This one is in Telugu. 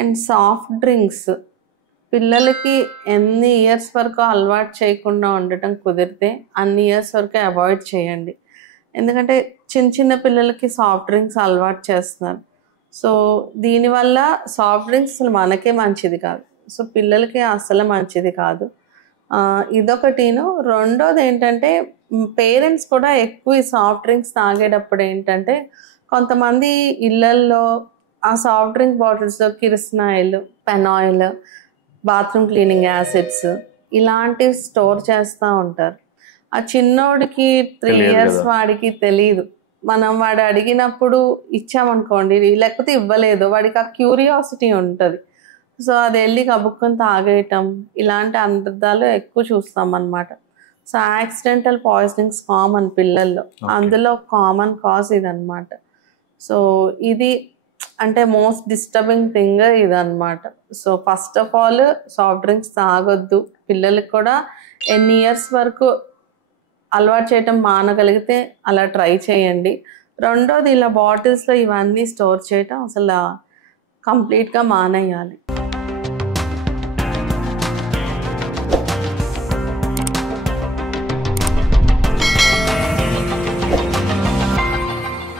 అండ్ సాఫ్ట్ డ్రింక్స్ పిల్లలకి ఎన్ని ఇయర్స్ వరకు అలవాటు చేయకుండా ఉండటం కుదిరితే అన్ని ఇయర్స్ వరకు అవాయిడ్ చేయండి. ఎందుకంటే చిన్న చిన్న పిల్లలకి సాఫ్ట్ డ్రింక్స్ అలవాటు చేస్తున్నారు. సో దీనివల్ల సాఫ్ట్ డ్రింక్స్ అసలు మనకే మంచిది కాదు. సో పిల్లలకి అస్సలు మంచిది కాదు. ఇదొకటిను. రెండోది ఏంటంటే పేరెంట్స్ కూడా ఎక్కువ ఈ సాఫ్ట్ డ్రింక్స్ తాగేటప్పుడు ఏంటంటే కొంతమంది ఇళ్ళల్లో ఆ సాఫ్ట్ డ్రింక్ బాటిల్స్లో కిరసనాయిల్, పెనాయిల్, బాత్రూమ్ క్లీనింగ్ యాసిడ్స్ ఇలాంటివి స్టోర్ చేస్తూ ఉంటారు. ఆ చిన్నోడికి 3 తెలియదు ఇయర్స్ కదా. వాడికి తెలియదు. మనం వాడు అడిగినప్పుడు ఇచ్చామనుకోండి, లేకపోతే ఇవ్వలేదు, వాడికి ఆ క్యూరియాసిటీ ఉంటుంది. సో అది వెళ్ళి కబుక్కొని తాగేయటం ఇలాంటి అనర్థాలు ఎక్కువ చూస్తాం అన్నమాట. సో యాక్సిడెంటల్ పాయిజనింగ్స్ కామన్ పిల్లల్లో. అందులో కామన్ కాజ్ ఇదన్నమాట. సో ఇది అంటే మోస్ట్ డిస్టర్బింగ్ థింగ్ ఇదన్నమాట. So first of all soft drinks తాగొద్దు. పిల్లలకి కూడా ఎన్ని ఇయర్స్ వరకు అలవాటు చేయటం మానగలిగితే అలా ట్రై చేయండి. రెండోది ఇలా బాటిల్స్లో ఇవన్నీ స్టోర్ చేయటం అసలు కంప్లీట్గా మానేయాలి.